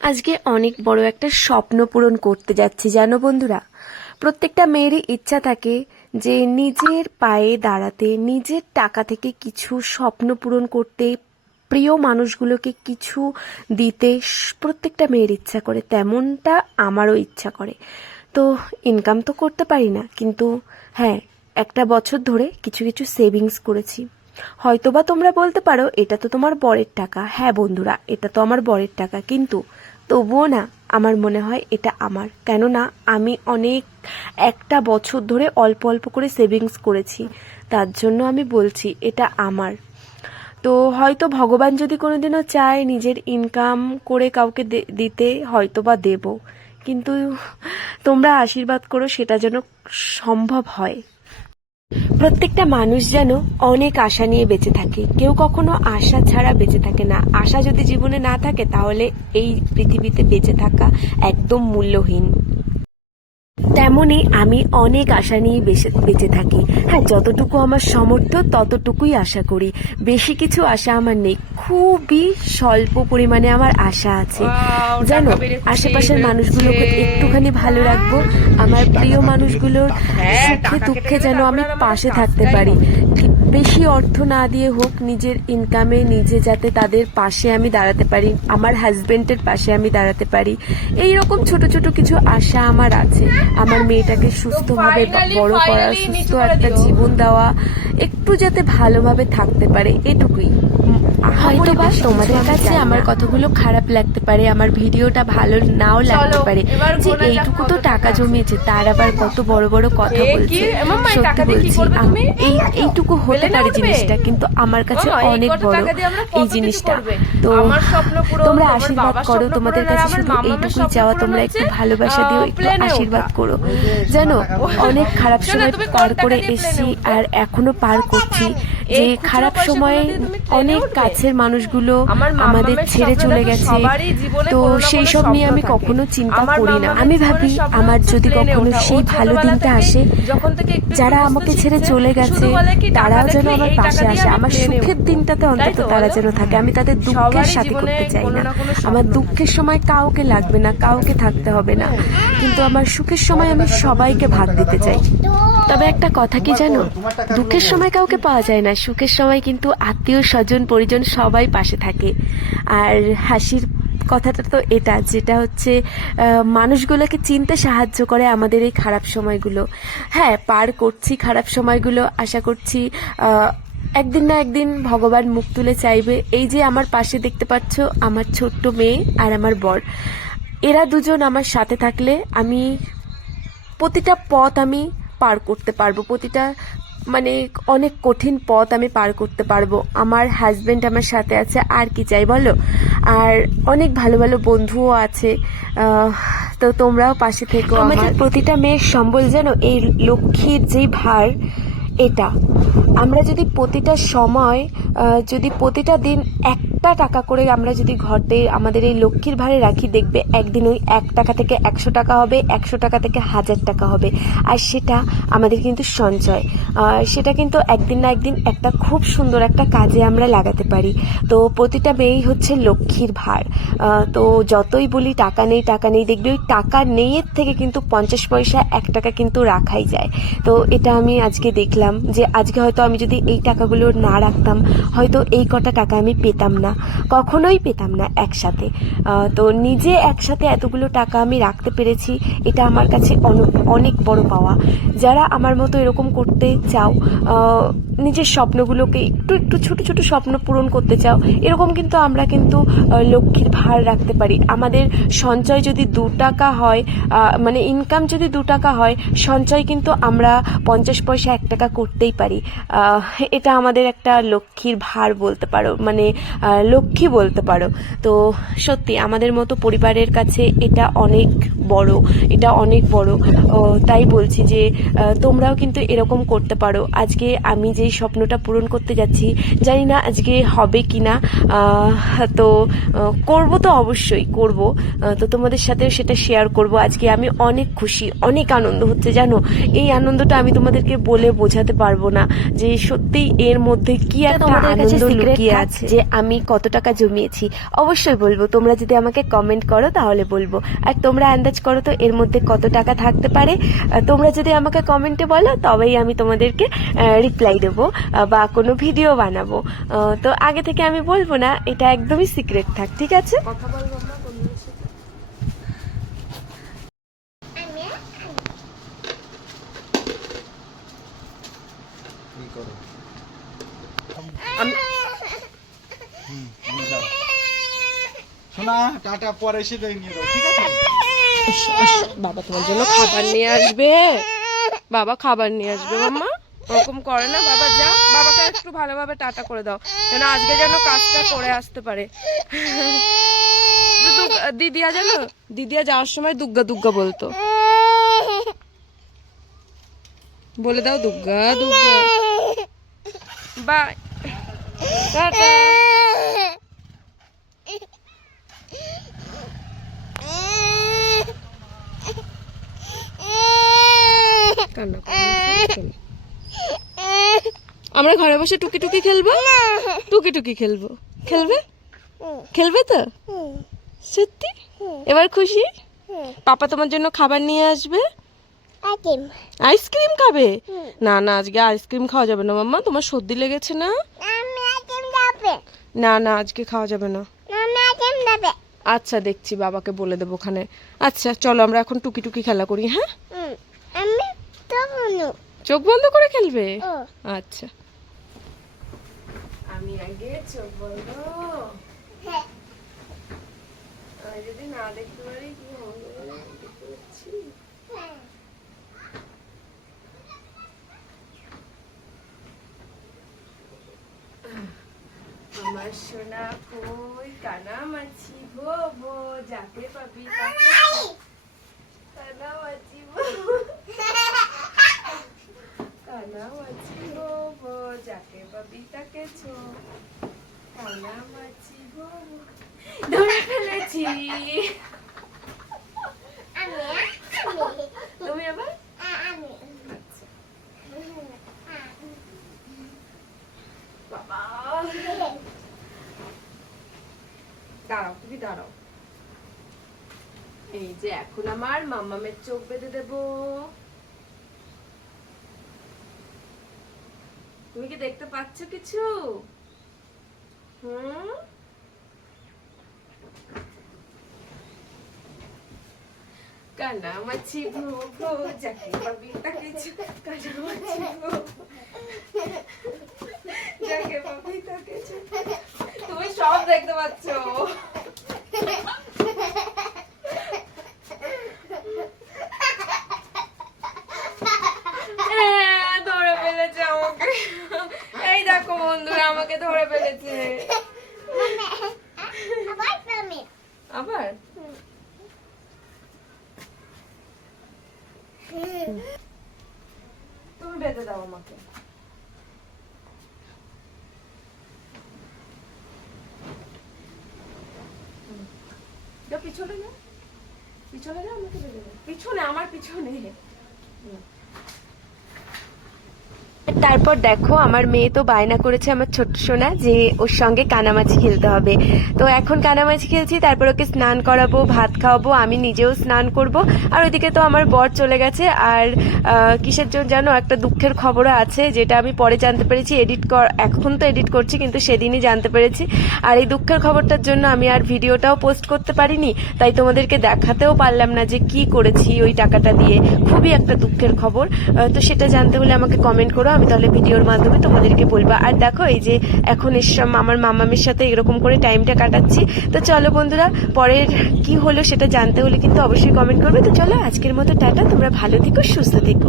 আজকে অনেক বড় একটা স্বপ্ন পূরণ করতে যাচ্ছি জানো বন্ধুরা। প্রত্যেকটা মেয়েরই ইচ্ছা থাকে যে নিজের পায়ে দাঁড়াতে, নিজের টাকা থেকে কিছু স্বপ্ন পূরণ করতে, প্রিয় মানুষগুলোকে কিছু দিতে। প্রত্যেকটা মেয়ের ইচ্ছা করে, তেমনটা আমারও ইচ্ছা করে। তো ইনকাম তো করতে পারি না, কিন্তু হ্যাঁ, একটা বছর ধরে কিছু কিছু সেভিংস করেছি। হয়তোবা তোমরা বলতে পারো এটা তো তোমার বরের টাকা। হ্যাঁ বন্ধুরা, এটা তো আমার বরের টাকা, কিন্তু তবুও না, আমার মনে হয় এটা আমার। কেননা আমি একটা বছর ধরে অল্প অল্প করে সেভিংস করেছি, তার জন্য আমি বলছি এটা আমার। তো হয়তো ভগবান যদি কোনোদিনও চায় নিজের ইনকাম করে কাউকে দিতে, হয়তোবা দেব, কিন্তু তোমরা আশীর্বাদ করো সেটা যেন সম্ভব হয়। প্রত্যেকটা মানুষ যেন অনেক আশা নিয়ে বেঁচে থাকে, কেউ কখনো আশা ছাড়া বেঁচে থাকে না। আশা যদি জীবনে না থাকে তাহলে এই পৃথিবীতে বেঁচে থাকা একদম মূল্যহীন। তেমনই আমি অনেক আশা নিয়ে বেঁচে থাকি। হ্যাঁ, যতটুকু আমার সামর্থ্য ততটুকুই আশা করি। বেশি কিছু আশা আমার নেই, খুবই স্বল্প পরিমাণে আমার আশা আছে। জানো, আশেপাশের মানুষগুলোকে একটুখানি ভালো রাখবো, আমার প্রিয় মানুষগুলোর সুখে দুঃখে যেন আমি পাশে থাকতে পারি। বেশি অর্থ না দিয়ে হোক, নিজের ইনকামে নিজে যাতে তাদের পাশে আমি দাঁড়াতে পারি, আমার হাজবেন্ডের পাশে আমি দাঁড়াতে পারি। এই রকম ছোট ছোট কিছু আশা আমার আছে। আমার মেয়েটাকে সুস্থভাবে বড় করা, সুস্থ একটা জীবন দেওয়া, একটু যাতে ভালোভাবে থাকতে পারে, এটুকুই। হয়তো বা তোমাদের কাছে আমার কথাগুলো খারাপ লাগতে পারে, আমার ভিডিওটা ভালো নাও লাগতে পারে, যে এইটুকু তো টাকা জমিয়েছে, তার আবার কত বড় বড় কথা বলছে। সত্যি বলছি, এইটুকু হতে পারে জিনিসটা, কিন্তু আমার কাছে অনেক বড় এই জিনিসটা। তো তোমরা আশীর্বাদ করো, তোমাদের কাছে শুধু এইটুকুই চাওয়া, তোমরা একটু ভালোবাসা দিও, একটু আশীর্বাদ করো। জানো, অনেক খারাপ সময় পার করে এসেছি আর এখনো পার করছি। যে খারাপ সময়ে অনেক কাছের মানুষগুলো আমাদের ছেড়ে চলে গেছে, তো সেই সব নিয়ে আমি কখনো চিন্তা করি না। আমি ভাবি আমার যদি কখনো সেই ভালো দিনটা আসে, যারা আমাকে ছেড়ে চলে গেছে তারাও যেন আমার পাশে আসে, আমার সুখের দিনটাতে অন্তত তারা যেন থাকে। আমি তাদের দুঃখের সাথে করতে চাই না। আমার দুঃখের সময় কাউকে লাগবে না, কাউকে থাকতে হবে না, কিন্তু আমার সুখের সময় আমি সবাইকে ভাগ দিতে চাই। তবে একটা কথা কি জানো, দুঃখের সময় কাউকে পাওয়া যায় না, সুখের সময় কিন্তু আত্মীয় স্বজন পরিজন সবাই পাশে থাকে। আর হাসির কথাটা তো এটা, যেটা হচ্ছে মানুষগুলোকে চিনতে সাহায্য করে আমাদের এই খারাপ সময়গুলো। হ্যাঁ, পার করছি খারাপ সময়গুলো, আশা করছি একদিন না একদিন ভগবান মুখ তুলে চাইবে। এই যে আমার পাশে দেখতে পাচ্ছ আমার ছোট্ট মেয়ে আর আমার বর, এরা দুজন আমার সাথে থাকলে আমি প্রতিটা পথ আমি পার করতে পারবো, প্রতিটা মানে অনেক কঠিন পথ আমি পার করতে পারবো। আমার হাজবেন্ড আমার সাথে আছে, আর কি চাই বলো। আর অনেক ভালো ভালো বন্ধুও আছে। তো তোমরাও পাশে থেকো। আমাদের প্রতিটা মেয়ের সম্বল যেন এই লক্ষ্মীর যেই ভার, এটা আমরা যদি প্রতিটা সময়, যদি প্রতিটা দিন একটা টাকা করে আমরা যদি ঘরে আমাদের এই লক্ষ্মীর ভারে রাখি, দেখবে একদিন ওই 1 টাকা থেকে 100 টাকা হবে, 100 টাকা থেকে 1000 টাকা হবে। আর সেটা আমাদের কিন্তু সঞ্চয়, সেটা কিন্তু একদিন না একদিন একটা খুব সুন্দর একটা কাজে আমরা লাগাতে পারি। তো প্রতিটা মেয়েই হচ্ছে লক্ষ্মীর ভার। তো যতই বলি টাকা নেই টাকা নেই, দেখবে ওই টাকা নেইয়ের থেকে কিন্তু 50 পয়সা 1 টাকা কিন্তু রাখাই যায়। তো এটা আমি আজকে দেখলাম যে আজকে হয়তো আমি যদি এই টাকাগুলো না রাখতাম, হয়তো এই কটা টাকা আমি পেতাম না, কখনোই পেতাম না একসাথে। তো নিজে একসাথে এতগুলো টাকা আমি রাখতে পেরেছি, এটা আমার কাছে অনেক বড় পাওয়া। যারা আমার মতো এরকম করতে চাও, নিজের স্বপ্নগুলোকে একটু একটু ছোট ছোট স্বপ্ন পূরণ করতে চাও, এরকম কিন্তু আমরা কিন্তু লক্ষ্মীর ভার রাখতে পারি। আমাদের সঞ্চয় যদি 2 টাকা হয়, মানে ইনকাম যদি 2 টাকা হয়, সঞ্চয় কিন্তু আমরা 50 পয়সা 1 টাকা করতেই পারি। এটা আমাদের একটা লক্ষ্মীর ভার বলতে পারো, মানে লক্ষ্মী বলতে পারো। তো সত্যি আমাদের মতো পরিবারের কাছে এটা অনেক বড়, এটা অনেক বড়। তাই বলছি যে তোমরাও কিন্তু এরকম করতে পারো। আজকে আমি যে যেই স্বপ্নটা পূরণ করতে যাচ্ছি, জানি না আজকে হবে কি না, তো করব তো অবশ্যই করব। তো তোমাদের সাথেও সেটা শেয়ার করব। আজকে আমি অনেক খুশি, অনেক আনন্দ হচ্ছে জানো। এই আনন্দটা আমি তোমাদেরকে বলে বোঝাতে পারবো না যে সত্যি এর মধ্যে কি একটা আনন্দ লুকিয়ে আছে, যে আমি কত টাকা জমিয়েছি। অবশ্যই বলবো, তোমরা যদি আমাকে কমেন্ট করো তাহলে বলবো। আর তোমরা আন্দাজ করো তো এর মধ্যে কত টাকা থাকতে পারে। তোমরা যদি আমাকে কমেন্টে বলো তবেই আমি তোমাদেরকে রিপ্লাই দেবো বা কোনো ভিডিও বানাবো। তো আগে থেকে আমি বলবো না, এটা একদমই সিক্রেট থাক, ঠিক আছে? কথা বলবো না বন্ধুদের সাথে। শোনা টাটা, পরে এসে নিয়ে যাও, ঠিক আছে? বাবা তোমার জন্য খাবার নিয়ে আসবে, বাবা খাবার নিয়ে আসবে। মাম্মা ওরকম করে না, বাবা যা, বাবাকে একটু ভালোভাবে টাটা করে দাও, যেন আজকে যেন কাজটা করে আসতে পারে। দিদিয়া জানো, দিদিয়া যাওয়ার সময় দুগ্গা দুগ্গা বলতো, বলে দাও দুগ্গা দুগ্গা। By, tata. আমরা ঘরে বসে টুকি টুকি খেলবো, টুকি টুকি খেলবো। খেলবে, খেলবে তো সত্যি? এবার খুশি? পাপা তোমার জন্য খাবার নিয়ে আসবে। আইসক্রিম খাবে? না না, আজকে আইসক্রিম খাওয়া যাবে না মাম্মা, তোমার সর্দি লেগেছে না? না না, আজকে খাওয়া যাবে না। আচ্ছা দেখছি, বাবাকে বলে দেবো ওখানে। আচ্ছা চলো আমরা এখন টুকি টুকি খেলা করি। হ্যাঁ, চোখ বন্ধ করে খেলবে? আচ্ছা, আমি আগে চোখ বন্ধ, আমি যদি না দেখতে পারি কি হবে। আমার সোনা কই, কানামাছি ভো ভো, যাকে পাবি তাকে, কানামাছি ভো, কানামাছি ভো ভো, যাকে পাবি তাকে ছো, কানামাছি ভো ভো। ধরে ফেলেছি। তুমি আবার বাবা, দাঁড়াও, তুমি দাঁড়াও। এই যে এখন আমার মাম্মামের চোখ বেঁধে দেব। তুমি কি দেখতে পাচ্ছ কিছু? কানামাছি ভো ভো, যাকে পাবি তাকে ছো, কানামাছি ভো, যাকে পাবি তাকে ছো। তুমি সব দেখতে পাচ্ছ। ধরে ফেলেছে আমাকে। এই দেখো বন্ধুরা, আমাকে ধরে ফেলেছে। আবার তুমি বেঁধে দাও আমাকে। পিছনে যা, পিছনে যা, আমাকে বেঁধে দাও। পিছনে, আমার পিছনে। তারপর দেখো আমার মেয়ে তো বায়না করেছে, আমার ছোট্ট সোনা, যে ওর সঙ্গে কানামাছি খেলতে হবে। তো এখন কানামাছি খেলছি, তারপর ওকে স্নান করাবো, ভাত খাওয়াবো, আমি নিজেও স্নান করব। আর ওইদিকে তো আমার বর চলে গেছে। আর কিসের জন্য জানো, একটা দুঃখের খবরও আছে, যেটা আমি পরে জানতে পেরেছি। এখন তো এডিট করছি, কিন্তু সেদিনই জানতে পেরেছি। আর এই দুঃখের খবরটার জন্য আমি আর ভিডিওটাও পোস্ট করতে পারিনি, তাই তোমাদেরকে দেখাতেও পারলাম না যে কি করেছি ওই টাকাটা দিয়ে। খুবই একটা দুঃখের খবর। তো সেটা জানতে হলে আমাকে কমেন্ট করো, আমি তাহলে ভিডিওর মাধ্যমে তোমাদেরকে বলবো। আর দেখো এই যে এখন আমার মামামের সাথে এরকম করে টাইমটা কাটাচ্ছি। তো চলো বন্ধুরা, পরের কি হলো সেটা জানতে হলে কিন্তু অবশ্যই কমেন্ট করবে। তো চলো আজকের মতো টাটা, তোমরা ভালো থেকো, সুস্থ থেকো।